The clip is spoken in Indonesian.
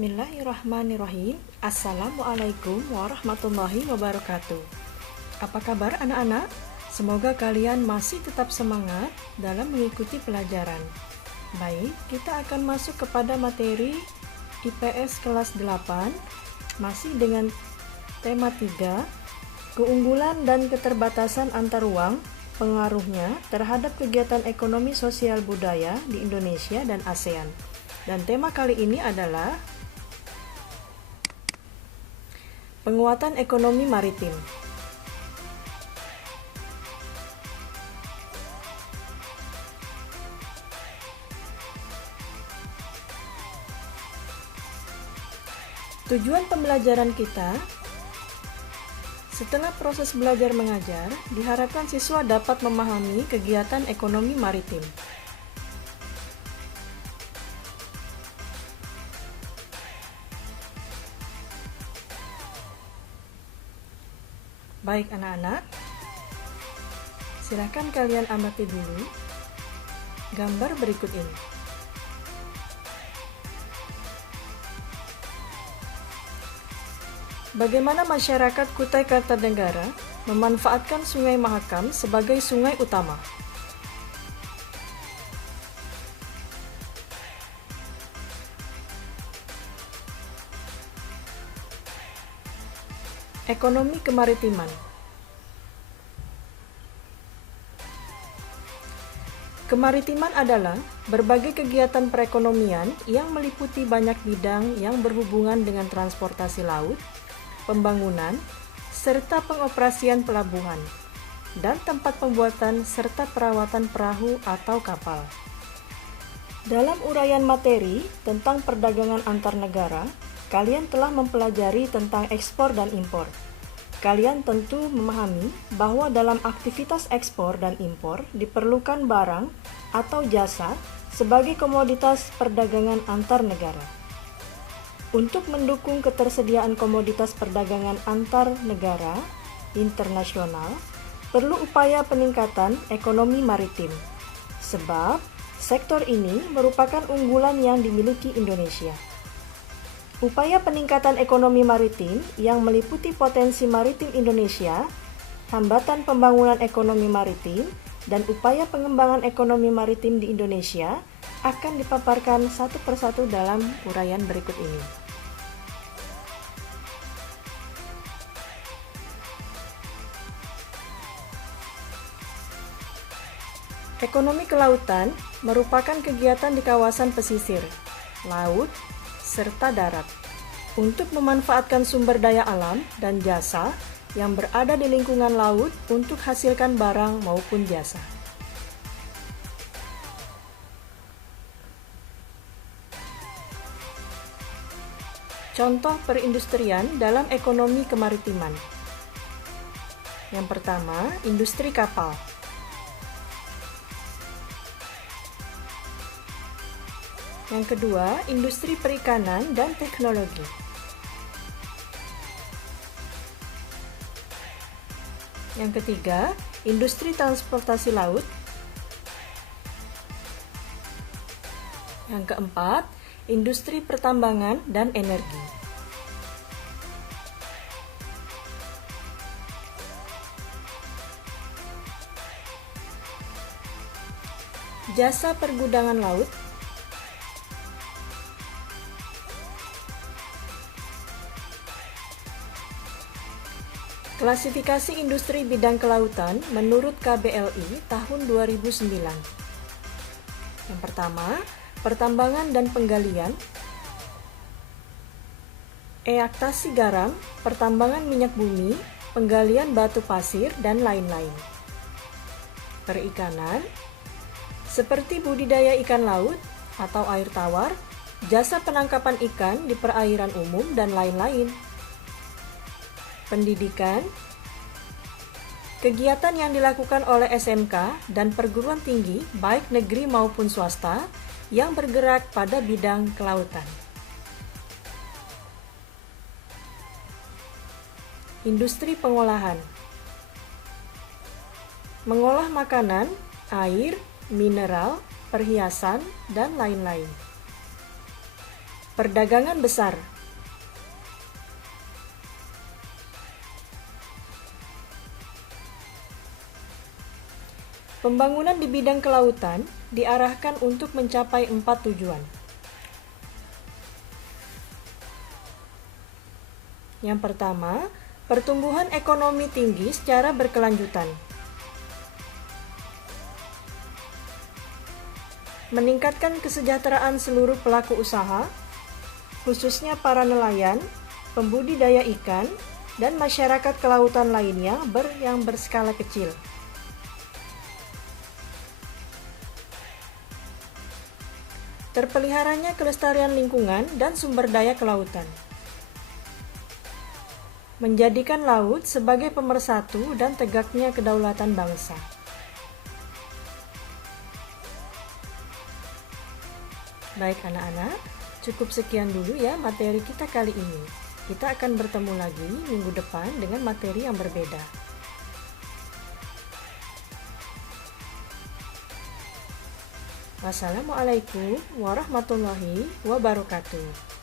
Bismillahirrahmanirrahim. Assalamualaikum warahmatullahi wabarakatuh. Apa kabar anak-anak? Semoga kalian masih tetap semangat dalam mengikuti pelajaran. Baik, kita akan masuk kepada materi IPS kelas 8, masih dengan tema 3, keunggulan dan keterbatasan antar uang, pengaruhnya terhadap kegiatan ekonomi sosial budaya di Indonesia dan ASEAN. Dan tema kali ini adalah penguatan ekonomi maritim. Tujuan pembelajaran kita, setelah proses belajar mengajar, diharapkan siswa dapat memahami kegiatan ekonomi maritim. Baik anak-anak, silakan kalian amati dulu gambar berikut ini. Bagaimana masyarakat Kutai Kartanegara memanfaatkan Sungai Mahakam sebagai sungai utama? Ekonomi kemaritiman. Kemaritiman adalah berbagai kegiatan perekonomian yang meliputi banyak bidang yang berhubungan dengan transportasi laut, pembangunan, serta pengoperasian pelabuhan, dan tempat pembuatan serta perawatan perahu atau kapal. Dalam uraian materi tentang perdagangan antar negara, kalian telah mempelajari tentang ekspor dan impor. Kalian tentu memahami bahwa dalam aktivitas ekspor dan impor diperlukan barang atau jasa sebagai komoditas perdagangan antar negara. Untuk mendukung ketersediaan komoditas perdagangan antar negara internasional, perlu upaya peningkatan ekonomi maritim, sebab sektor ini merupakan unggulan yang dimiliki Indonesia. Upaya peningkatan ekonomi maritim yang meliputi potensi maritim Indonesia, hambatan pembangunan ekonomi maritim, dan upaya pengembangan ekonomi maritim di Indonesia akan dipaparkan satu persatu dalam uraian berikut ini. Ekonomi kelautan merupakan kegiatan di kawasan pesisir, laut, serta darat untuk memanfaatkan sumber daya alam dan jasa yang berada di lingkungan laut untuk hasilkan barang maupun jasa. Contoh perindustrian dalam ekonomi kemaritiman. Yang pertama, industri kapal. Yang kedua, industri perikanan dan teknologi. Yang ketiga, industri transportasi laut. Yang keempat, industri pertambangan dan energi. Jasa pergudangan laut. Klasifikasi industri bidang kelautan menurut KBLI tahun 2009. Yang pertama, pertambangan dan penggalian, eaktasi garam, pertambangan minyak bumi, penggalian batu pasir, dan lain-lain. Perikanan, seperti budidaya ikan laut atau air tawar, jasa penangkapan ikan di perairan umum, dan lain-lain. Pendidikan, kegiatan yang dilakukan oleh SMK dan perguruan tinggi baik negeri maupun swasta yang bergerak pada bidang kelautan. Industri pengolahan, mengolah makanan, air, mineral, perhiasan, dan lain-lain. Perdagangan besar. Pembangunan di bidang kelautan diarahkan untuk mencapai 4 tujuan. Yang pertama, pertumbuhan ekonomi tinggi secara berkelanjutan. Meningkatkan kesejahteraan seluruh pelaku usaha, khususnya para nelayan, pembudidaya ikan, dan masyarakat kelautan lainnya yang berskala kecil. Terpeliharanya kelestarian lingkungan dan sumber daya kelautan. Menjadikan laut sebagai pemersatu dan tegaknya kedaulatan bangsa. Baik anak-anak, cukup sekian dulu ya materi kita kali ini. Kita akan bertemu lagi minggu depan dengan materi yang berbeda. Wassalamualaikum warahmatullahi wabarakatuh.